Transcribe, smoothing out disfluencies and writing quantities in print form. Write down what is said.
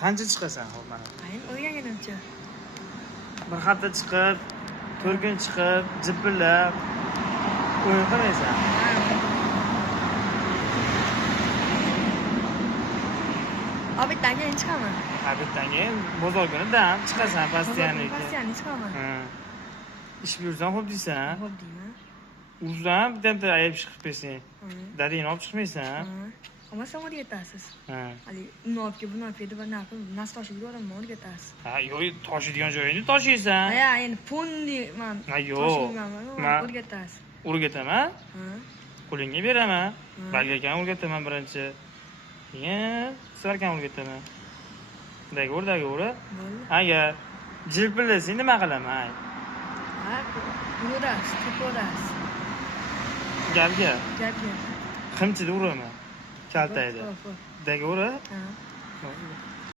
Qancha chiqasan hop mana? Ayın o'rganganimcha. Bir hafta chiqib, 4 kun chiqib, jipillab o'yin qilmaysan. Obitdan keyin chiqaman. Obitdan keyin bozor kuni dam chiqasan postoyanniga. Postoyanni chiqaman. Ish buyursang xo'p deysan. Xo'p deyman. Ursam bitta ayib chiqib bersang. Dadangni olib chiqmaysan. Ammo sen o'rgatasiz. Hali uni olib kelib, buni olib kelib, bir narsa nas toshib yuboraman, o'rgatasiz. Ha, yo'q, toshiydigan joyingni toshiysan. Ha, endi fondi men. Ha, yo'q. O'rgatasiz. O'rgataman? Qo'lingga beraman. Balgakan o'rgataman birinchi. Keyin sarkan o'rgataman. Dagur. Agar jilpillasang nima qilaman? Ha, urasan. Gapga. Gapga. Qimchida uraman. Kaltaydi. Dagur. Ha.